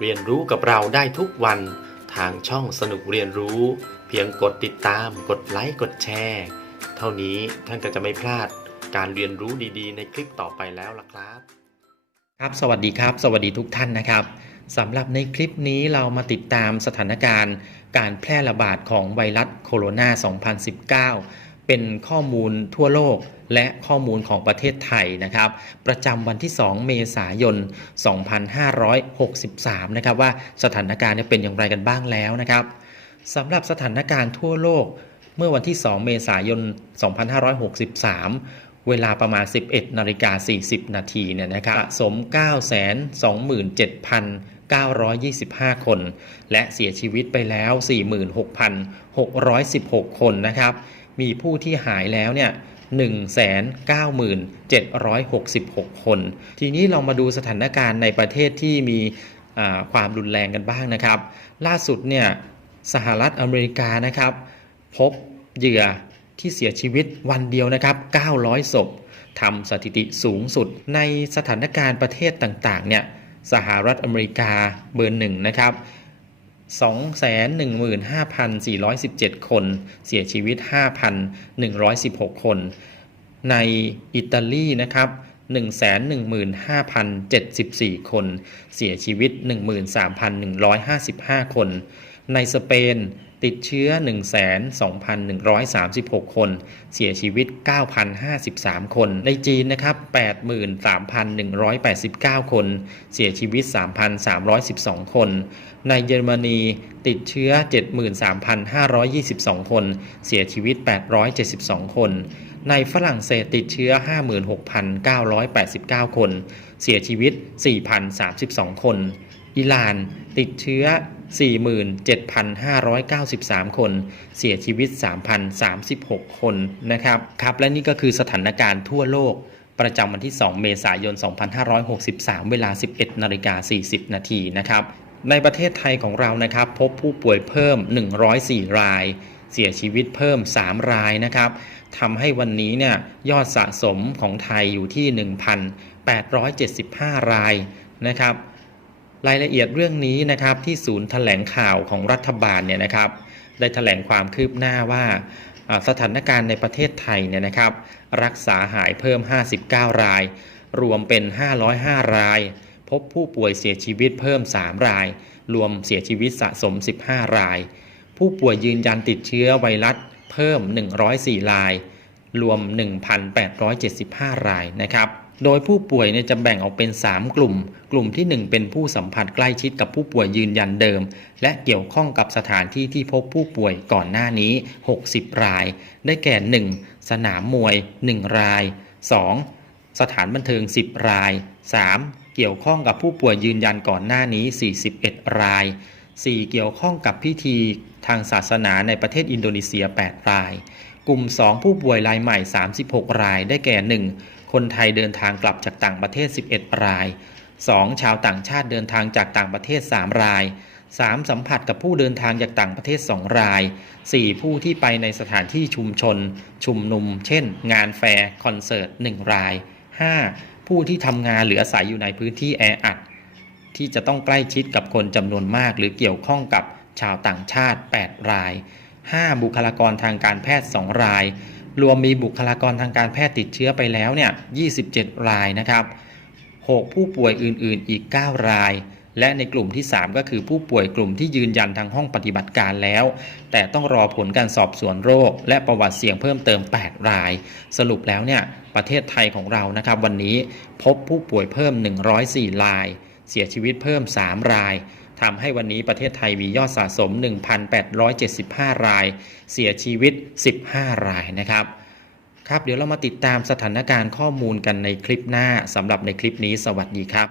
เรียนรู้กับเราได้ทุกวันทางช่องสนุกเรียนรู้ เพียงกดติดตาม กดไลค์กดแชร์ เท่านี้ท่านก็จะไม่พลาดการเรียนรู้ดีๆ ในคลิปต่อไปแล้วล่ะครับ ครับ สวัสดีครับ สวัสดีทุกท่านนะครับสำหรับในคลิปนี้เรามาติดตามสถานการณ์ การแพร่ระบาดของไวรัสโคโรนา 2019 เป็นข้อมูลทั่วโลกและข้อมูลของประเทศไทยนะครับ ประจำวันที่ 2 เมษายน 2563 นะครับว่าสถานการณ์เป็นอย่างไรกันบ้างแล้วนะครับสำหรับสถานการณ์ทั่วโลกเมื่อวันที่ 2 เมษายน 2563เวลาประมาณ 11นาฬิกา40 นาทีเนี่ยนะครับสะสม927,925 คน และเสียชีวิตไปแล้ว 46,616 คนนะครับ มีผู้ที่หายแล้วเนี่ย197,766 คน ทีนี้เรามาดูสถานการณ์ในประเทศที่มีความรุนแรงกันบ้างนะครับ ล่าสุดเนี่ยสหรัฐอเมริกานะครับ พบเหยื่อที่เสียชีวิตวันเดียวนะครับ 900 ศพทำสถิติสูงสุดในสถานการณ์ประเทศต่างๆเนี่ยสหรัฐอเมริกาเบอร์หนึ่งนะครับ 215,417 คน เสียชีวิต 5,116 คน ในอิตาลีนะครับ 115,074 คน เสียชีวิต 13,155 คน ในสเปนติดเชื้อ 12,136 คน เสียชีวิต 9,053 คน ในจีนนะครับ 83,189 คน เสียชีวิต 3,312 คน ในเยอรมนีติดเชื้อ 73,522 คน เสียชีวิต 872 คน ในฝรั่งเศสติดเชื้อ 56,989 คน เสียชีวิต 4,032 คน อิหร่านติดเชื้อ 47,593 คน เสียชีวิต 3,036 คนนะครับครับและนี่ก็คือสถานการณ์ทั่วโลกประจำวันที่ 2 เมษายน 2563 เวลา 11นาฬิกา40 นาทีนะครับ ในประเทศไทยของเรานะครับ พบผู้ป่วยเพิ่ม 104 ราย เสียชีวิตเพิ่ม 3 รายนะครับทำให้วันนี้เนี่ยยอดสะสมของไทยอยู่ที่ 1,875 รายนะครับ รายละเอียดเรื่องนี้นะครับที่ศูนย์แถลงข่าวของรัฐบาลเนี่ยนะครับ ได้แถลงความคืบหน้าว่าสถานการณ์ในประเทศไทยเนี่ยนะครับ รักษาหายเพิ่ม 59 ราย รวมเป็น 505 ราย พบผู้ป่วยเสียชีวิตเพิ่ม 3 ราย รวมเสียชีวิตสะสม 15 ราย ผู้ป่วยยืนยันติดเชื้อไวรัสเพิ่ม 104 ราย รวม 1,875 รายนะครับโดยผู้ป่วยเนี่ยจะแบ่งออกเป็น 3 กลุ่ม กลุ่มที่ 1 เป็นผู้สัมผัสใกล้ชิดกับผู้ป่วยยืนยันเดิม และเกี่ยวข้องกับสถานที่ที่พบผู้ป่วยก่อนหน้านี้ 60 ราย ได้แก่ 1. สนามมวย 1 ราย 2. สถานบันเทิง 10 ราย 3. เกี่ยวข้องกับผู้ป่วยยืนยันก่อนหน้านี้ 41 ราย 4. เกี่ยวข้องกับพิธี ทางศาสนาในประเทศอินโดนีเซีย 8 ราย กลุ่ม 2 ผู้ป่วยรายใหม่ 36 ราย ได้แก่ 1. คนไทยเดินทางกลับจากต่างประเทศ 11 ราย 2. ชาวต่างชาติเดินทางจากต่างประเทศ 3 ราย 3. สัมผัสกับผู้เดินทางจากต่างประเทศ 2 ราย 4. ผู้ที่ไปในสถานที่ชุมชน ชุมนุม เช่น งานแฟร์คอนเสิร์ต 1 ราย 5. ผู้ที่ทำงานหรืออาศัยอยู่ในพื้นที่แออัดที่จะต้องใกล้ชิดกับคนจำนวนมากหรือเกี่ยวข้องกับ ชาวต่างชาติ 8 ราย 5. บุคลากรทางการแพทย์ 2 ราย รวมมีบุคลากรทางการแพทย์ติดเชื้อไปแล้วเนี่ย 27 รายนะครับ 6 ผู้ป่วยอื่นๆ อีก 9 ราย และในกลุ่มที่ 3 ก็คือผู้ป่วยกลุ่มที่ยืนยันทางห้องปฏิบัติการแล้ว แต่ต้องรอผลการสอบสวนโรค และประวัติเสี่ยงเพิ่มเติม 8 ราย สรุปแล้วเนี่ยประเทศไทยของเรานะครับ วันนี้พบผู้ป่วยเพิ่ม 104 ราย เสียชีวิตเพิ่ม 3 ราย ทำให้วันนี้ประเทศไทยมียอดสะสม 1,875 ราย เสียชีวิต 15 รายนะครับครับเดี๋ยวเรามาติดตามสถานการณ์ข้อมูลกันในคลิปหน้าสำหรับในคลิปนี้สวัสดีครับ